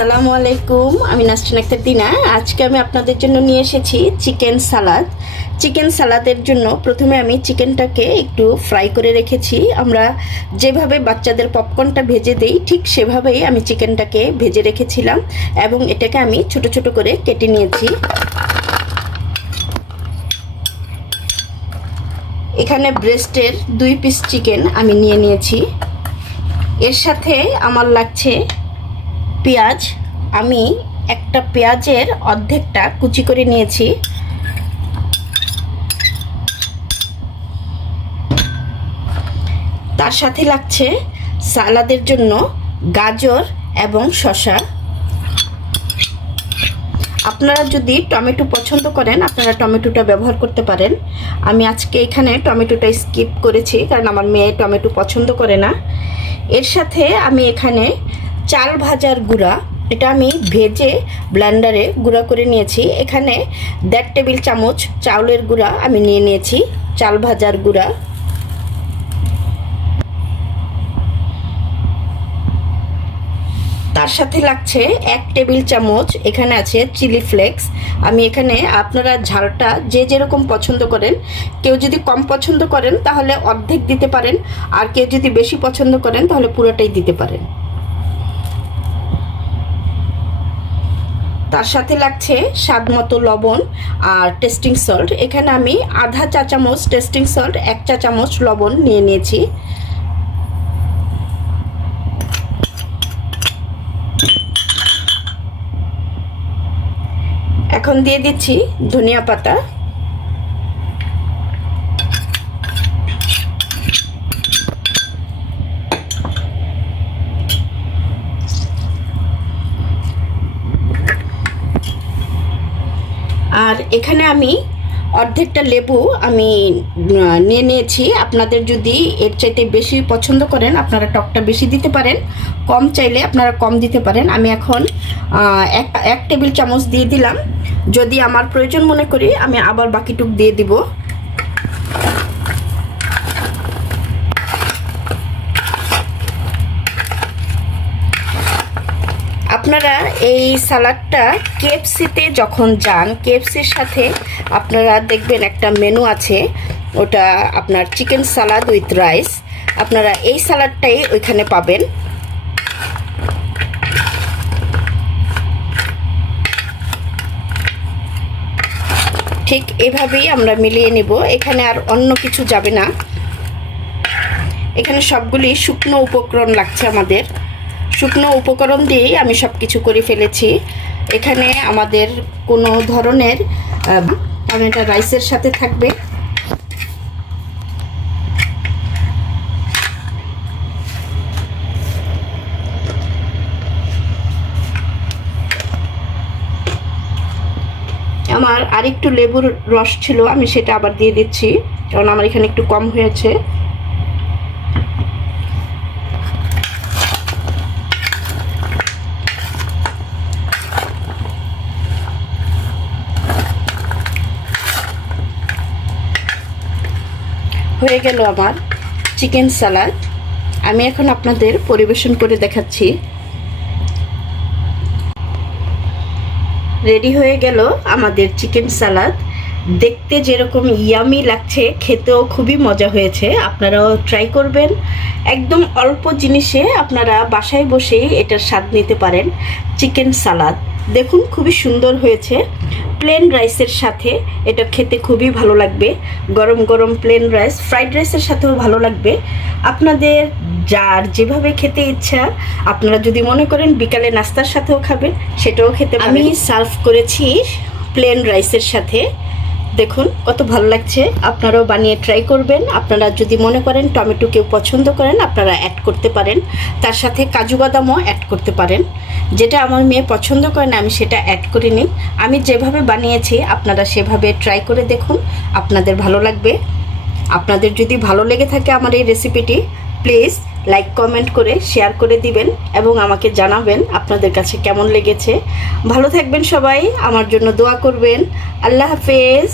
আসসালামু আলাইকুম। আমি নাসরিন আক্তার দিনা। আজকে আমি আপনাদের জন্য নিয়ে এসেছি চিকেন সালাদ। চিকেন সালাদের জন্য প্রথমে আমি চিকেনটাকে একটু ফ্রাই করে রেখেছি। আমরা যেভাবে বাচ্চাদের পপকর্নটা ভেজে দেই ঠিক সেভাবেই আমি চিকেনটাকে ভেজে রেখেছিলাম এবং এটাকে আমি ছোট ছোট করে কেটে নিয়েছি। এখানে ব্রেস্টের 2 পিস চিকেন আমি নিয়ে নিয়েছি। এর সাথে আমার লাগছে পেঁয়াজ। আমি একটা পেঁয়াজের অর্ধেকটা কুচি করে নিয়েছি। তার সাথে লাগছে সালাদের জন্য গাজর এবং শসা। আপনারা যদি টমেটো পছন্দ করেন আপনারা টমেটোটা ব্যবহার করতে পারেন। আমি আজকে এখানে টমেটোটা স্কিপ করেছি কারণ আমার মেয়ে টমেটো পছন্দ করে না। এর সাথে আমি এখানে চাল ভাজার গুঁড়া, এটা আমি ভেজে ব্লেন্ডারে গুঁড়া করে নিয়েছি। এখানে 1.5 টেবিল চামচ চাউলের গুঁড়া আমি নিয়ে নিয়েছি, চাল ভাজার গুঁড়া। তার সাথে লাগছে 1 টেবিল চামচ, এখানে আছে চিলি ফ্লেক্স। আমি এখানে আপনারা ঝালটা যে যেরকম পছন্দ করেন, কেউ যদি কম পছন্দ করেন তাহলে অর্ধেক দিতে পারেন, আর কেউ যদি বেশি পছন্দ করেন তাহলে পুরোটাই দিতে পারেন। তার সাথে লাগছে স্বাদ মতো লবণ আর টেস্টিং সল্ট। এখানে আমি আধা চা চামচ টেস্টিং সল্ট, 1 চা চামচ লবণ নিয়ে নিয়েছি। এখন দিয়ে দিচ্ছি ধনিয়া পাতা। আর এখানে আমি অর্ধেকটা লেবু আমি নিয়ে নিয়েছি। আপনাদের যদি এর চাইতে বেশি পছন্দ করেন আপনারা টকটা বেশি দিতে পারেন, কম চাইলে আপনারা কম দিতে পারেন। আমি এখন এক টেবিল চামচ দিয়ে দিলাম। যদি আমার প্রয়োজন মনে করি আমি আবার বাকিটুক দিয়ে দিব। আপনারা এই সালাডটা কেএফসিতে যখন যান, কেএফসির সাথে আপনারা দেখবেন একটা মেনু আছে, ওটা আপনার চিকেন সালাদ উইথ রাইস। আপনারা এই সালাডটাই ওইখানে পাবেন। ঠিক এভাবেই আমরা মিলিয়ে নেব। এখানে আর অন্য কিছু যাবে না। এখানে সবগুলি শুকনো উপকরণ লাগছে আমাদের। শুকনো উপকরণ দিয়েই আমি সব কিছু করে ফেলেছি। এখানে আমাদের কোনো ধরনের কারণ এটা রাইসের সাথে থাকবে। আমার আরেকটু লেবুর রস ছিল, আমি সেটা আবার দিয়ে দিচ্ছি কারণ আমার এখানে একটু কম হয়েছে। হয়ে গেল আমার চিকেন সালাদ। আমি এখন আপনাদের পরিবেশন করে দেখাচ্ছি। রেডি হয়ে গেল আমাদের চিকেন সালাদ। দেখতে যেরকম ইয়ামি লাগছে, খেতেও খুবই মজা হয়েছে। আপনারাও ট্রাই করবেন। একদম অল্প জিনিসে আপনারা বাসায় বসেই এটার স্বাদ নিতে পারেন। চিকেন সালাদ দেখুন খুবই সুন্দর হয়েছে। প্লেন রাইসের সাথে এটা খেতে খুবই ভালো লাগবে। গরম গরম প্লেন রাইস, ফ্রাইড রাইসের সাথেও ভালো লাগবে। আপনাদের যার যেভাবে খেতে ইচ্ছা, আপনারা যদি মনে করেন বিকালে নাস্তার সাথেও খাবেন সেটাও খেতে পারেন। আমি সার্ভ করেছি প্লেন রাইসের সাথে। দেখুন কত ভালো লাগছে। আপনারাও বানিয়ে ট্রাই করবেন। আপনারা যদি মনে করেন টমেটো কেউ পছন্দ করেন আপনারা অ্যাড করতে পারেন, তার সাথে কাজু বাদামও অ্যাড করতে পারেন। যেটা আমার মেয়ে পছন্দ করে না আমি সেটা অ্যাড করিনি। আমি যেভাবে বানিয়েছি আপনারা সেভাবে ট্রাই করে দেখুন, আপনাদের ভালো লাগবে। আপনাদের যদি ভালো লেগে থাকে আমার এই রেসিপিটি, প্লিজ লাইক কমেন্ট করে শেয়ার করে দিবেন এবং আমাকে জানাবেন আপনাদের কাছে কেমন লেগেছে। ভালো থাকবেন সবাই, আমার জন্য দোয়া করবেন। আল্লাহ হাফেজ।